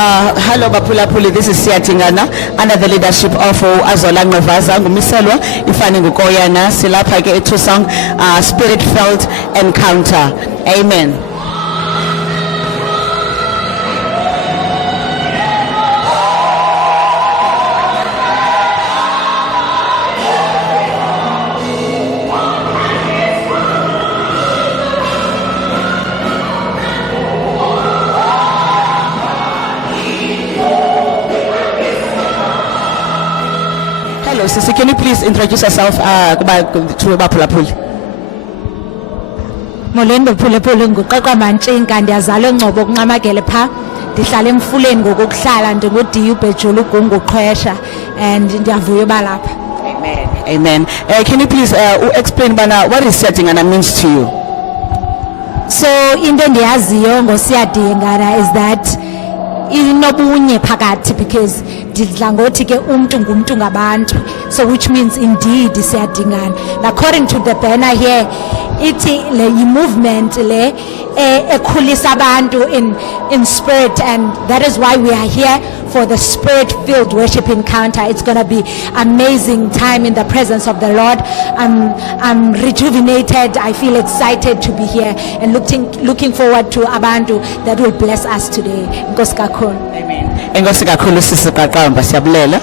Hello Baphulaphuli, this is Siyatingana under the leadership of Azola Ngqevaza ngumiselwa ifani ngukoyana silapha ke eThusang Spirit Filled Encounter. Amen. Hello, Sisi, can you please introduce yourself to Baphulaphuli? Molweni Baphulaphuli, nguQaqwa Mantshinga, ndiyazalwa eNgcobo kunqamagele pha. Ndihlala eMfuleni ngokuhlala ndinguDiyu Bhejulu Gunguqhwesha and ndiyavuya balapha. Amen. Amen. Can you please explain what is Siyatingana means to you? So into endiyaziyo ngoSiyatingana is that inobunye phakathi because ndidla ngothi ke umntu ngumntu ngabantu, so which means indeed siyadingana. According to the banner here, ithi le movement le ekhulisa abantu in spirit, and that is why we are here for the Spirit-filled worship encounter. It's going to be amazing time in the presence of the Lord. I'm rejuvenated. I feel excited to be here and looking forward to abantu that will bless us today. Nkosi kakhulu. Amen. Enkosi kakhulu Sisi Qaqamba, siyabulela.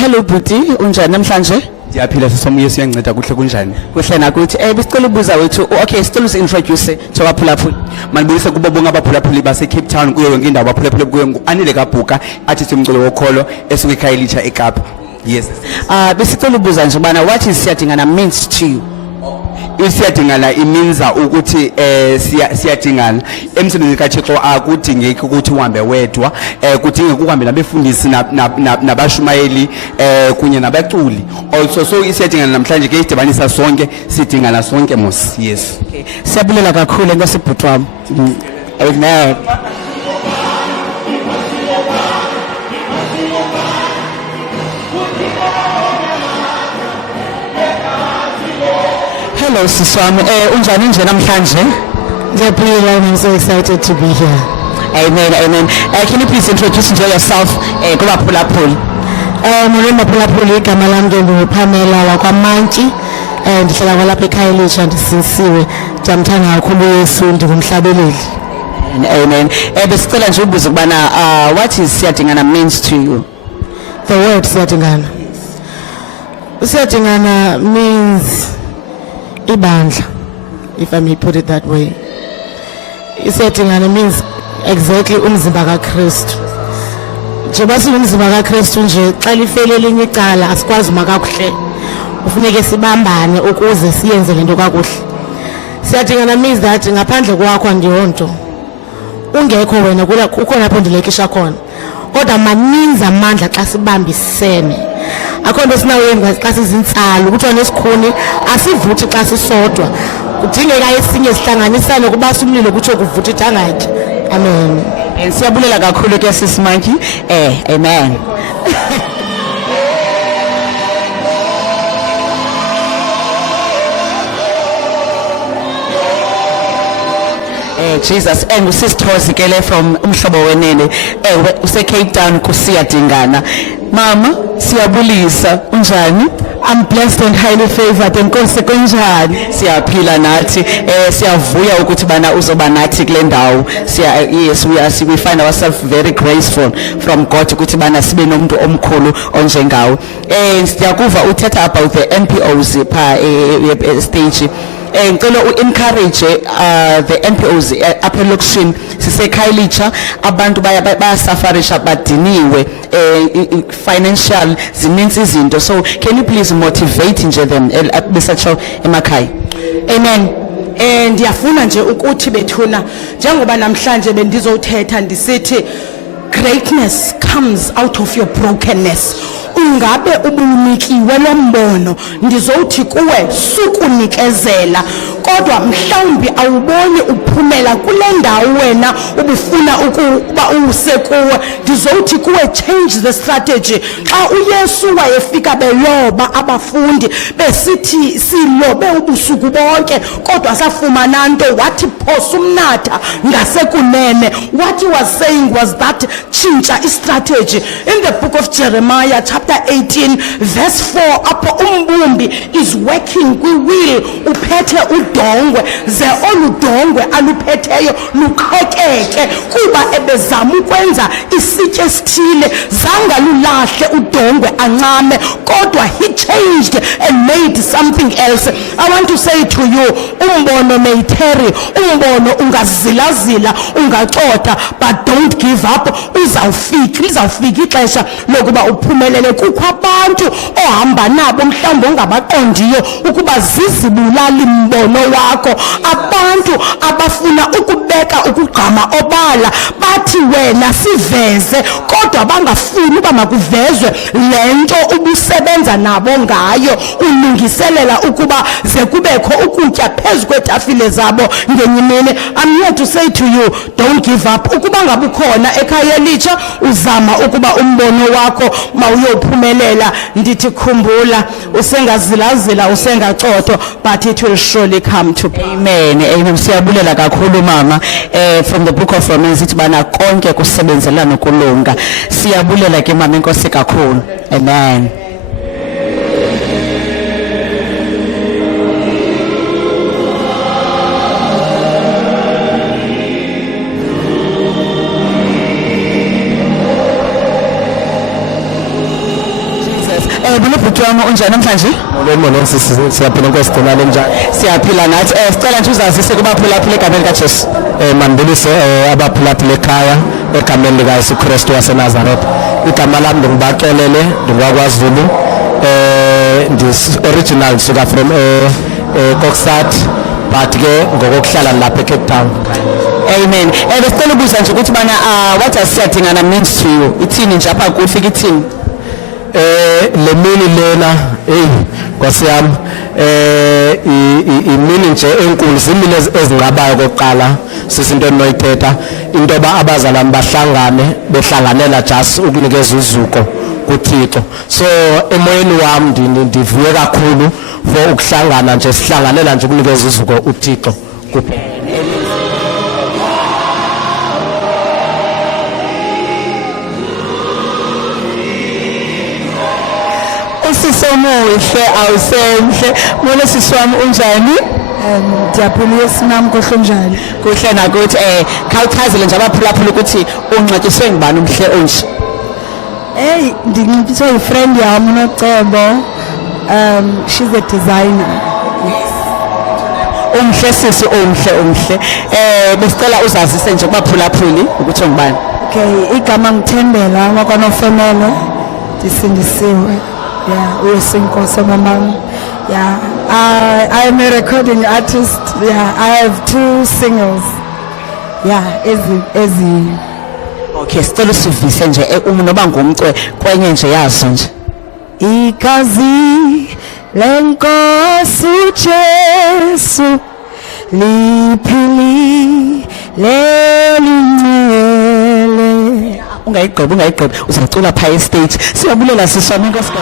Hello Buti, unjani namhlanje? Ndiyaphila sisomoya siyanceda kuhle kunjani? Kuhle nakuthi besicela ubuza wethu. Okay, sicela usintroduce to Baphulaphuli. Manibuyise kubo bonke abaphulaphuli base Cape Town kuyo yonke indawo abaphulaphuli kuyo nguAnile kaBhuka athi simculo wokholo esuke eKhayelitsha eKapa. Yes. Besicela ubuza nje ubana what is Siyatingana means to you? Isiyadingana iminza ukuthi siyadingana emsebenzini kaThixo akudingeki ukuthi uhambe wedwa kudingeka uhambe nabefundisi nabashumayeli kunye nabaculi also. So isiyadingana namhlanje ke isidibanisa sonke sidingana sonke mos. Yes. Okay. Siyabulela kakhulu enkosi bhuti wami. Amen. Hello Sisi wami, unjani nje namhlanje? Ndiyaphila, I'm so excited to be here. Amen, amen. Can you please introduce yourself kuBaphulaphuli? Molweni Baphulaphuli, igama lami nguPamela wakwaMantyi, ndihlala kwalapha eKhayelitsha, ndisisiwe, ndiyamthanda kakhulu uYesu, ndingumhlabeleli. Amen. Besicela nje ubuza ukubana what is Siyatingana means to you? The word Siyatingana. Siyatingana means ibandla, if I may put it that way. Siyatingana means exactly umzimba kaKristu. Njengoba singumzimba kaKristu nje xa lifele elinye icala asikwazi uma kakuhle, ufuneke sibambane ukuze siyenze lento kakuhle. Siyatingana means that ngaphandle kwakho andiyonto, ungekho wena kukhona lapho ndilekisha khona, kodwa maninzi amandla xa sibambisene. Akho nto sinawenza xa sizintsalo kuthiwa nesikhuni asivuthi xa sisodwa, kudingeka esinye sihlanganisane kuba umlilo kutsho kuvutha idangatye. Amen. Siyabulela kakhulu ke Sisi Manki. Amen. Jesus, and usisithozi ke le from umhlobo wenene use Cape Town kuSiyadingana. Mama, siyabulisa, unjani? I'm blessed and highly favored. Enkosi kunjani? Siyaphila nathi, siyavuya ukuthi bana uzoba nathi kule ndawo. Yes, we find ourselves very graceful from God ukuthi bana sibe nomuntu omkhulu onjengawo. Siyakuva uthetha about the NPOs pha stage. Ngicela u-encourage the NPOs apha elokishini siseKhayelitsha, abantu bayasafarisha badiniwe financial zininzi izinto, so can you please motivate nje them besatsho emakhaya? Amen. Ndiyafuna nje ukuthi bethuna njengoba namhlanje bendizothetha ndisithi greatness comes out of your brokenness. Ungabe ubunikiwe lo mbono, ndizowuthi kuwe sukunikezela kodwa mhlawumbi awuboni uphumela kule ndawo wena ubufuna ukuba usekuwe. Ndizowuthi kuwe, change the strategy. Xa uYesu wayefika beloba abafundi besithi silobe ubusuku bonke kodwa safumana nto, wathi phosa umnatha ngasekunene. What he was saying was that tshintsha istrategy. In the book of Jeremiah chapter 18 verse 4, apho umbumbi is working kwi-wheel uphethe udongwe, ze olu dongwe aluphetheyo luqhekeke kuba ebezama ukwenza isitye esithile, zangalulahle udongwe ancame, kodwa he changed and made something else. I want to say to you, umbono may tarry, umbono ungazilazila, ungacotha, but don't give up. Lizawufika ixesha lokuba uphumelele. Kukho abantu ohamba nabo mhlawumbi ongabaqondiyo ukuba zizibulali mbono wakho, abantu abafuna ukubeka ukugqama obala, bathi wena siveze, kodwa bangafuni uba makuvezwe le nto ubusebenza nabo ngayo, ulungiselela ukuba ze kubekho ukutya phezu kwetafile zabo ngenye imini. I'm here to say to you, don't give up. Ukuba ngabukhona ekhaya elitsha uzama ukuba umbono wakho mawuyophumelela, ndithi khumbula, usengazilazila, usengacotho, but it will surely come to pass. Amen. Amen. Siyabulela kakhulu mama. From the book of Romans ithi bana konke kusebenzelana ukulunga. Siyabulela ke mama, inkosi kakhulu. Amen. Bona bhuti wami unjani namhlanje? Molweni sisi, siyaphila nkosi khonale njani? Siyaphila nathi. Sicela nje uzazise kubaphulaphula egameni kaJesu. Mandibulise abaphulaphula ekhaya egameni lika Yesu Kristu waseNazaretha. Igama lami ngibakelele, ngingakwaZulu. Original suka from Koksat, but ke ngokuhlala lapha eCape Town. Amen. Besicela ubuza nje ukuthi bana what does Siyadingana means to you? Ithini nje apha kufika ithini? Le mini lena Nkosi yami imini nje enkulu, zimini ezinqabayo kokuqala sisinto enoyithetha into ba abazalwane bahlangane behlanganela just ukunikeza uzuko kuThixo. So emoyeni wami ndivuye kakhulu for ukuhlangana nje, sihlanganela nje ukunikeza uzuko uThixo kuphela. Sisomuhle awusemhle. Mole siswami unjani? Ndiyaphila yesinami kohle njani? Kuhle nakuthi khawuchazele nje abaphulaphula ukuthi unqatshiswe ngibani umhle onje. Hey, ndinqatshiswe yifriend yami uNocebo. She's a designer. Umhle sisi umhle. Besicela uzazise nje kubaphulaphuli ukuthi ngibani. Okay, igama ngithembela ngakwaNofemelo. Ndisindisiwe. Yeah, uyesinkosi mama. Yeah, I am a recording artist. Yeah, I have 2 singles. Yeah, ezi. Okay, sicela usivise nje noba ngumcwe kwenye nje yazo nje. Igazi lenkosi uJesu liphili lelincele. Ungayigqibi uzocula pha stage. Siyabulela siswami inkosi.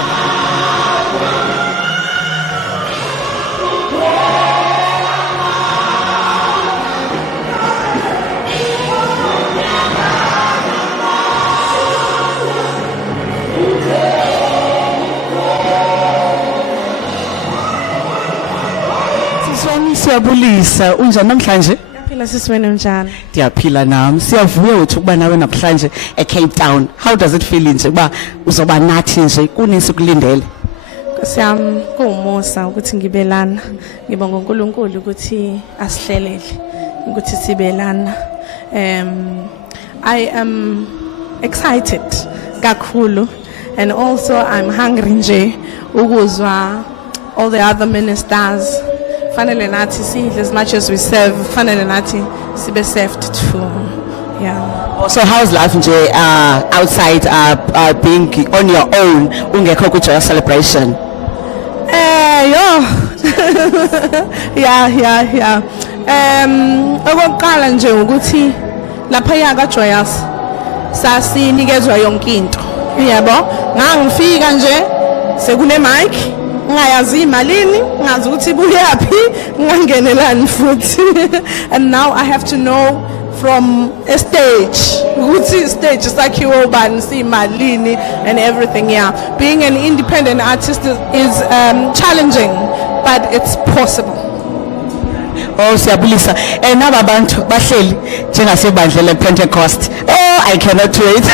Siswami siyabulisa, unjani namhlanje? Phila siswena njani? Ndiyaphila nami. Siyavuya uthi ukuba nawe namhlanje eCape Town. How does it feel nje kuba uzoba nathi nje kunisi kulindele? Nkosi yami kuwumusa ukuthi ngibe lana. Ngibonga uNkulunkulu ukuthi asihlelele ukuthi sibe lana. I am excited kakhulu, and also I'm hungry nje ukuzwa all the other ministers. Fanele nathi sidle as much as we serve. Fanele nathi sibe served too. Yeah. So how's life nje outside being on your own ungekho ku celebration? Yeah. Okokuqala nje ukuthi lapha yaka Joyous sasinikezwa yonke into. Yebo, ngangifika nje sekune mic, ngayazi imalini, ngazi ukuthi buyapi, ngangenelani futhi. And now I have to know from a stage, ukuthi stage sakhiwo bani simalini and everything. Yeah, being an independent artist is challenging, but it's possible. Oh siyabulisa naba bantu bahleli njengasebandlele Pentecost. Oh I cannot wait.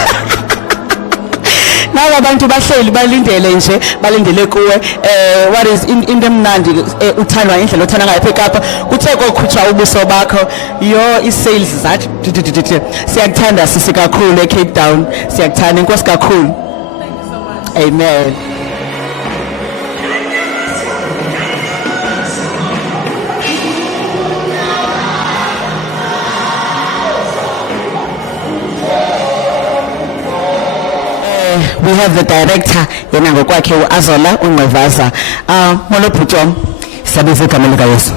Naba abantu bahleli balindele nje balindele kuwe what is into emnandi uthandwa indlela othanda ngayo eKapa kuthe kokhutshwa ubuso bakho yo isales zathi siyakuthanda sisi kakhulu eCape Town siyakuthanda inkosi kakhulu. Thank you so much. Amen. We have the director yena ngokwakhe uAzola uNqevaza. Molo bhutom Siyabuza igama lika Yesu.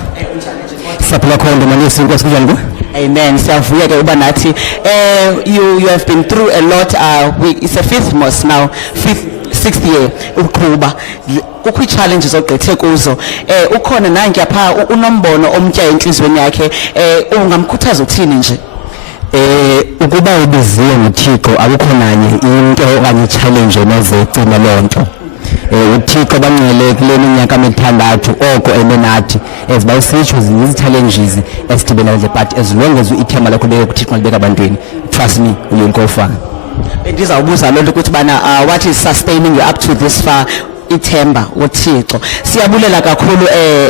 Siyaphila khona ndomanyisi inkosi kunjani ku? Amen. Siyavuya ke uba nathi you have been through a lot. It's a fifth mos now, sixth year uqhuba kukho challenges ogqithe kuzo ukhona nanke apha unombono omtya enhlizweni yakhe ungamkhuthaza uthini nje? Ukuba ubiziwe nguThixo akukho nanye into okanye challenge enozecima lonto. uThixo bangcele kule minyaka emithandathu oko enenathi eziba isitsho izi challenges esidibena nje but as long as ithemba lakho beke kuThixo libeka abantwini trust me uyinkofa. Bendizawubuza lonto ukuthi bana what is sustaining you up to this far? Ithemba uThixo. Siyabulela kakhulu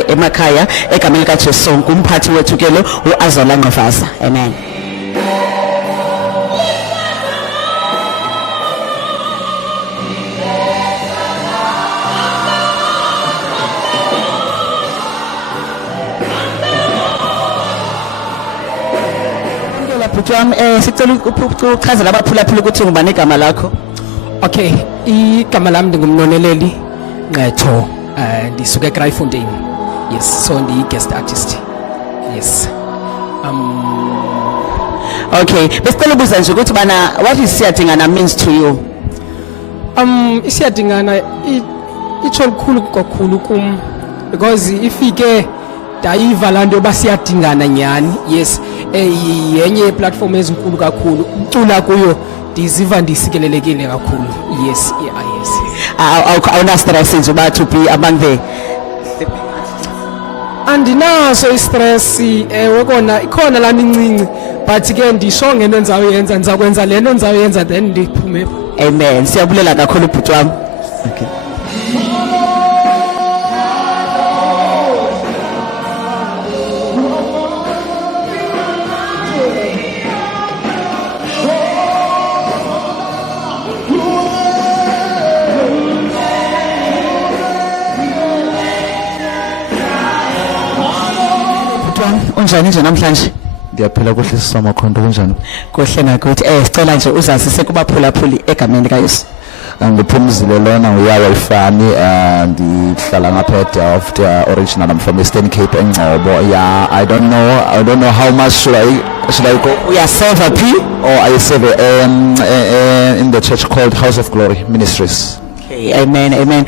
emakhaya egameni kaJesu umphathi wethu ke lo uAzola Nqevaza. Amen. Sicela ukuchazela abaphulaphula ukuthi ngubani igama lakho. Okay, igama lami ngumnoneleli Nqetho, ndisuka eKraaifontein. Yes, so ndi guest artist. Yes. Okay, besicela ubuza nje ukuthi bana what is Siyadingana means to you? Isiyadingana itsho likhulu kakhulu kum because ifike dayiva lanto basiyadingana nyani. Yes, yenye platform ezinkulu kakhulu ucula kuyo ndiziva ndisikelelekile kakhulu. Yes, yes. Awuna stress nje ba to be among the andinaso istress wekona ikhona lami incinci but ke ndisho ngento enzayenza ndizakwenza lento enzayenza then ndiphume. Amen. Siyabulela kakhulu bhuti wami. Okay. Unjani nje namhlanje? Ndiyaphila kuhle sisoma khonto kunjani? Kuhle nakuthi sicela nje uzazise kubaphulaphuli egameni kaYesu. Ngiphumzile lona uyawa ifani ndihlala ngapha eDelft original I'm from Eastern Cape eNgcobo. Yeah, I don't know how much should I go? We are serve P or I serve in the church called House of Glory Ministries. Okay, amen.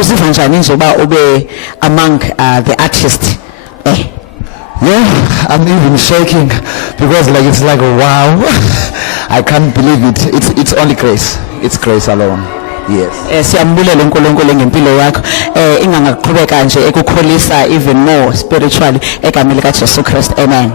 Uziva njani nje ba ube among the artists? Yeah, I'm even shaking because it's like wow. I can't believe it. It's only grace. It's grace alone. Yes. Siyambulela uNkulunkulu ngempilo yakho ingangaqhubeka nje ekukholisa even more spiritually egameni kaJesu Christ. Amen.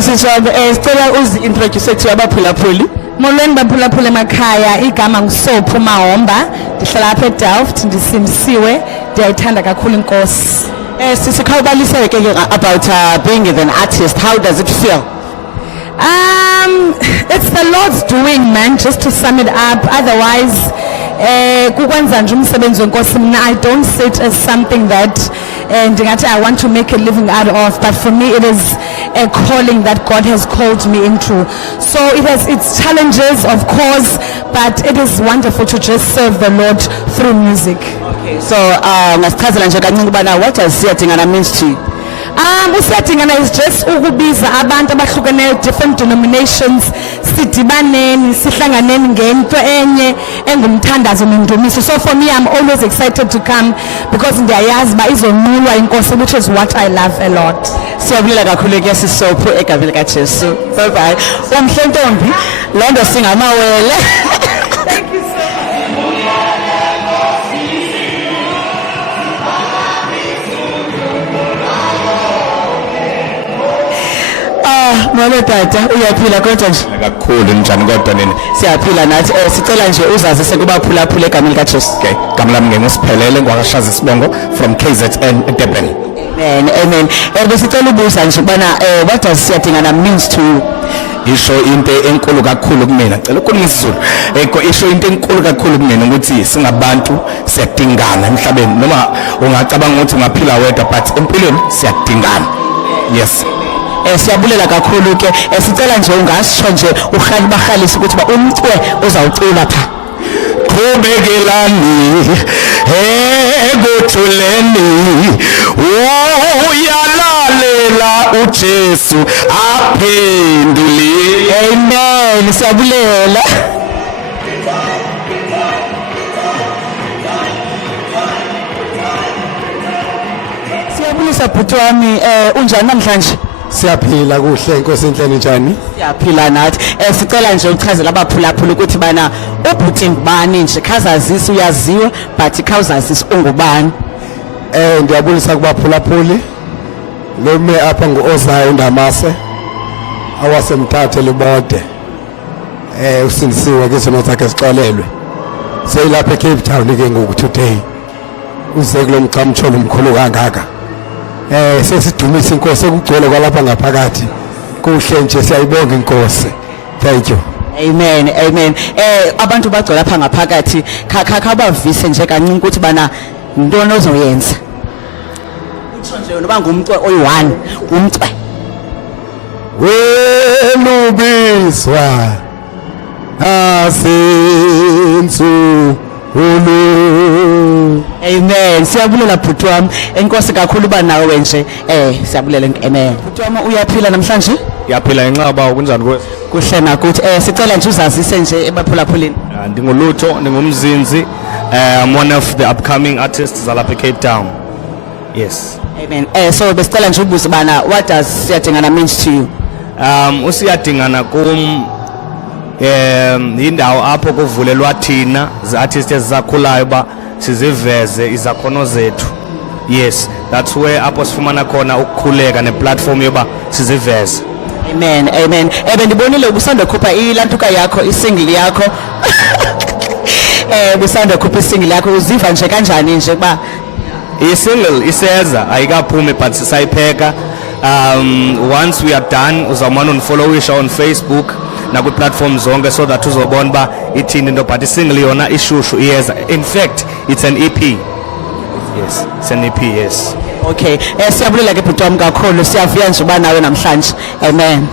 Sicela uzi-introduce to abaphulaphuli. Molweni baphulaphula emakhaya, igama nguSophu Mahomba, ndihlala apha eDelft, ndisimsiwe, ndiyayithanda kakhulu inkosi. Sikhawubalise ke about being an artist. How does it feel? It's the Lord's doing, man, just to sum it up. Otherwise kukwenza nje umsebenzi wenkosi mina I don't see it as something that ndingathi I want to make a living out of, but for me it is a calling that God has called me into. So it has its challenges of course, but it is wonderful to just serve the Lord through music. Okay, so ngasichazela nje kancinci ubana what does Siyadingana means to you? Usiyadingana is just ukubiza abantu abahlukeneyo, different denominations, sidibaneni sihlanganeni ngento enye engumthandazo nendumiso. So for me I'm always excited to come because ndiyayazi ba izonulwa inkosi, which is what I love a lot. Siyabulela kakhulu ke sisopho egameni kaJesu. Bye bye. Umhle ntombi, londo singamawele. Thank you so much. Mama tata uyaphila kodwa nje kakhulu njani kodwa nini siyaphila nathi sicela nje uzazise kubaphulaphula egameni kaJesu. okay igama lami ngeNgusiphelele ngwakashaza Sibongo from KZN eDurban. Amen. Besicela ubuza nje bana what does Siyadingana means to you? Isho into enkulu kakhulu kumina, cela ukukhuluma isiZulu. Isho into enkulu kakhulu kumina ukuthi singabantu siyadingana emhlabeni, noma ungacabanga ukuthi ungaphila wedwa but empilweni siyadingana. Yes. Siyabulela kakhulu ke sicela nje ungasho nje bahalise ukuthi ba umcwe uzawucula pha. Qhubekelani ekuthuleni uyalalela uJesu aphendulile. Amen. Siyabulela. Siyabulisa bhuti wami unjani namhlanje? Siyaphila kuhle inkosi enhleni njani? Siyaphila nathi. Sicela nje uchazela abaphulaphula ukuthi bana ubhuti ngubani nje, khazazisa uyaziwa but khawuzazisa ungubani. Ndiyabulisa kubaphulaphuli. Lo me apha nguOzayo Ndamase. Awasemthathe libode. Usindisiwe ke izono zakhe sixolelwe. Seyilapha eCape Town ke ngoku today. Uze kulomcamtholo omkhulu kangaka. Sesidumisa inkosi ekugcwele kwalapha ngaphakathi. Kuhle nje siyayibonga inkosi. Thank you. Amen. Abantu bagcwele lapha ngaphakathi khakha bavise nje kancinci ukuthi bana intoni ozoyenza. Utsho nje noba ngumcwe oyi1 umcwe. Welubiswa asensu ulu. Amen. Siyabulela bhuti wami. Enkosi kakhulu ba nawe nje. Siyabulela amen. Bhuti wami uyaphila namhlanje? Yaphila enqaba kunjani kwethu? Kuhle nakuthi sicela nje uzazise nje ebaphulaphuleni. Ndingulutho, ndingumzinzi. I'm one of the upcoming artists zalapha eCape Town. Yes. Amen. So besicela nje ubuze bana what does Siyadingana means to you? Usiyadingana indawo apho kuvulelwa thina ze-artists ezisakhulayo ba siziveze izakhono zethu. Yes, that's where apho sifumana khona ukukhuleka neplatform yoba siziveze. Amen. Bendibonile ubusanda khupha ilantuka yakho, isingle yakho. Busanda khupha isingle yakho, uziva nje kanjani nje kuba i-single iseza ayikaphumi but sisayipheka. Once we are done uzawumana unifollowisha on Facebook nakwi-platform zonke so that uzobona ba ithini into but i-single yona ishushu iyeza. In fact it's an EP. Yes, it's an EP. Yes. Okay. Siyabulela ke bhuti wami kakhulu, siyavuya nje uba nawe namhlanje. Amen.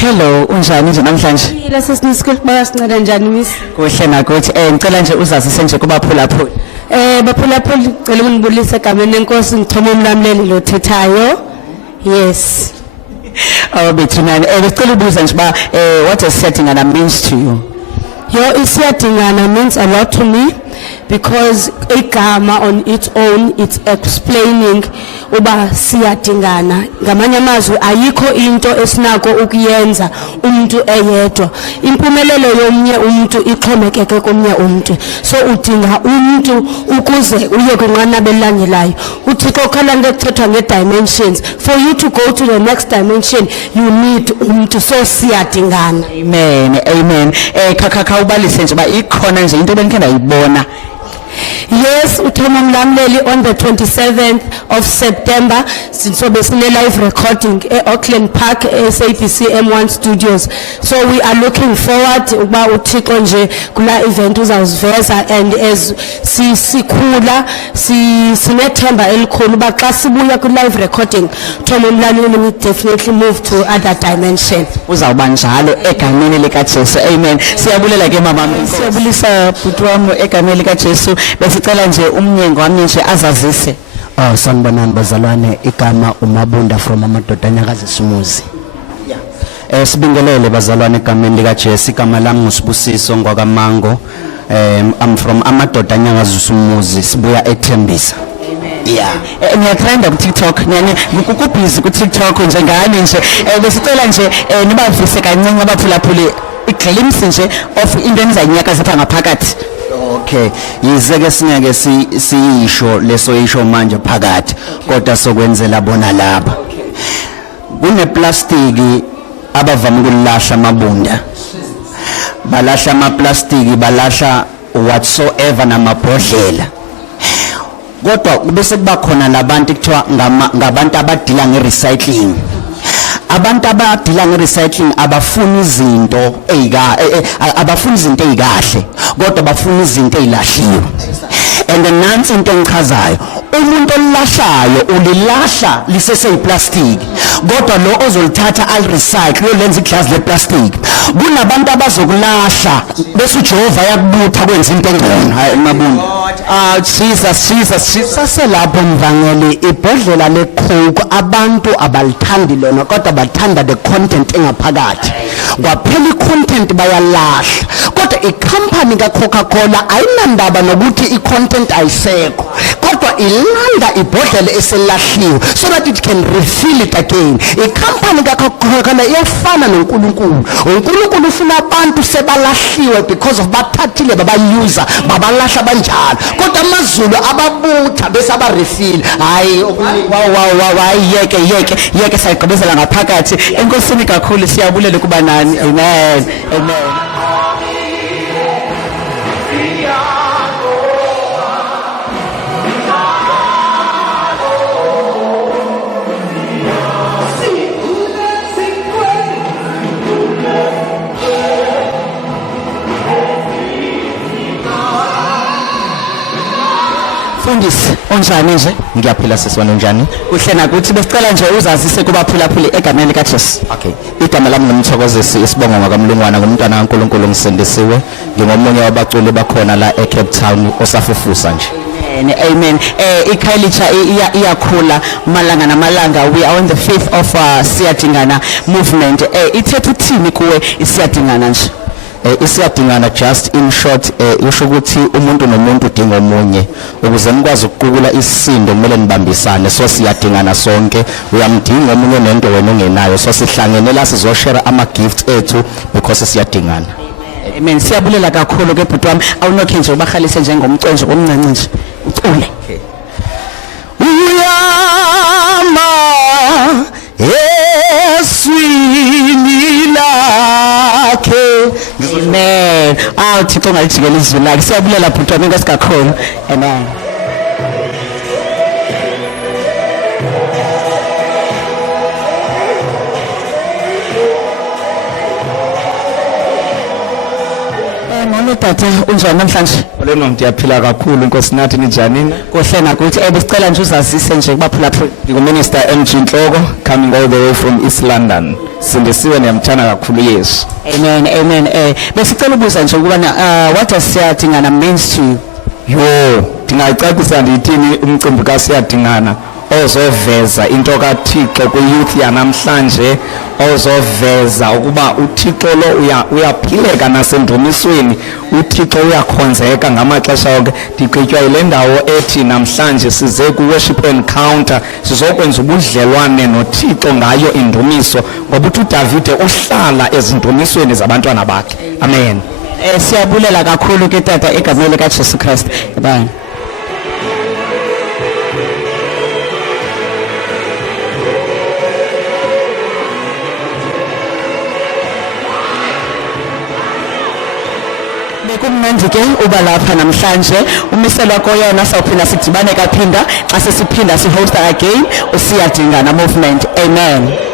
Hello, unjani nje namhlanje? Yila sesinisikuthi bayasinceda njani miss? Kuhle nakuthi ngicela nje uzazise nje kubaphulaphula. Baphulaphula ngicela ukunibulisa egameni lenkosi ngithoma umlamleli lo thethayo. Yes. Bethunani becela ubuza nje ba what does Siyadingana means to you? Siyadingana means a lot to me because igama on its own it's explaining uba siyadingana. Ngamanye amazwi ayikho into esinako ukuyenza umuntu eyedwa. Impumelelo yomnye umuntu ixhomekeke komnye umuntu. So udinga umuntu ukuze uye kwinqanaba elilandelayo. uThixo khala ngekuthethwa nge-dimensions. For you to go to the next dimension, you need umuntu. So siyadingana. Amen, amen. Khakha ubalise nje ba ikhona nje into ebenikhe ndayibona. Yes, uThomo Mlamleli on the 27th of September, sizobe sine live recording Auckland Park SABC M1 Studios. So we are looking forward uba uThixo nje kula event uzawuziveza, and as sikhula sinethemba elikhulu uba xa sibuya ku live recording Thomo Mlamleli will definitely move to other dimension. Uzawuba njalo egameni lika Jesu. Amen. Siyabulela ke mama. Siyabulisa bhuti wami egameni lika Jesu. Besicela nje umnyengo wami nje azazise. Sanibonani bazalwane, igama uMabunda from Amadodanyakazi Sumuzi. Sibingelele bazalwane egameni lika Jesu. Igama lami nguSibusiso ngwakaMango. I'm from Amadodanyakazi Sumuzi, sibuya eThembisa. Yeah. Ngiyathanda ku TikTok. Ngikubhizi ku TikTok nje ngani nje. Besicela nje nibavise kancane abaphulaphuli iglimpse nje of into enizanyakazisa ngaphakathi. Okay, yizeke singeke siyisho leso yisho manje phakathi, kodwa sokwenzela bona laba. Kune plastiki abavama ukulahla Mabunda. Balahla ama plastiki, balahla whatsoever namabhodlela. Kodwa bese kuba khona labantu kuthiwa ngabantu abadila ngerecycling. Abantu abadila ngerecycling abafuni izinto abafuni izinto ezikahle, kodwa bafuna izinto ezilahliwe. And nansi into engichazayo, umuntu olahlayo ulilahla liseseyiplastic, kodwa lo ozolithatha alirecycle lenza iglass leplastic. Kunabantu abazokulahla bese uJehova yakubutha kwenza into engcono. Hayi Mabunda. Jesus Saselapho mvangeli, ibhodlela leCoke abantu abalithandi lona kodwa bathanda the content engaphakathi. Kwaphela icontent bayalahla. Kodwa icompany kaCoca-Cola ayinandaba nokuthi icontent ayisekho, kodwa ilanda ibhodlela eselahliwe so that it can refill it again. Icompany kaCoca-Cola iyafana noNkulunkulu. uNkulunkulu ufuna abantu sebalahliwe because of bathathile babayuza babalahla banjalo, kodwa amazulu ababutha bese abarefill. Hayi yeke sayigqibezela ngaphakathi. Enkosini kakhulu siyabulela kuba nani. Amen. Amen. Mfundisi onjani nje? Ngiyaphila siswana njani? Kuhle nakuthi besicela nje uzazise kubaphulaphuli egameni lika Jesu. Okay, igama lami ngumthokozisi Isibongo ngakaMlungwana, ngumntwana kaNkulunkulu ngisindisiwe. Ngingomunye wabaculi bakhona la eCape Town osafufusa nje. Amen. Ikhayilicha iyakhula malanga namalanga. We are on the 5th of Siyadingana movement. Ithethe uthini kuwe isiyadingana nje? Isiyadingana just in short usho ukuthi umuntu nomuntu udinga omunye ukuze nikwazi ukuqukula isisindo kumele nibambisane. So siyadingana sonke, uyamdinga omunye nento wena ungenayo, so sihlangene la sizoshare ama gifts ethu because siyadingana. Amen. Siyabulela kakhulu ke bhuti wami. Awunokhe nje ubahalise njengomconjo omncane nje ucule. Uyama eswini lakhe. Amen. Thixo ngalijikela izwi lakhe. Siyabulela bhuti wami Nkosi kakhulu. Amen. Mama tata unjani namhlanje? Oleno ngiyaphila kakhulu Nkosi, nathi ninjani? Kuhle nakuthi besicela nje uzazise nje kubaphulaphuli. Nginguminister MG Nhloko, coming all the way from East London. Sindisiwe niyamthanda kakhulu Yesu. Amen. Amen. Besicela ubuza nje ukuba what does Siyadingana means to you? Yo, ndingacacisa ndithini umcimbi kaSiyadingana. ozoveza into kaThixo kwi-youth yanamhlanje, ozoveza ukuba uThixo lo uyaphileka nasendumisweni, uThixo uyakhonzeka ngamaxesha onke. Ndigqitywa yile ndawo ethi namhlanje size ku-worship encounter sizokwenza ubudlelwane noThixo ngayo indumiso, ngoba uthi uDavide uhlala ezindumisweni zabantwana bakhe. Amen. Siyabulela kakhulu ke tata egameni likaJesu Kristu. Bye. Bekumnandi ke uba lapha namhlanje. Umiselwa koyena sawuphinda sidibane kaphinda xa sesiphinda sihosta again uSiyadingana movement. Amen.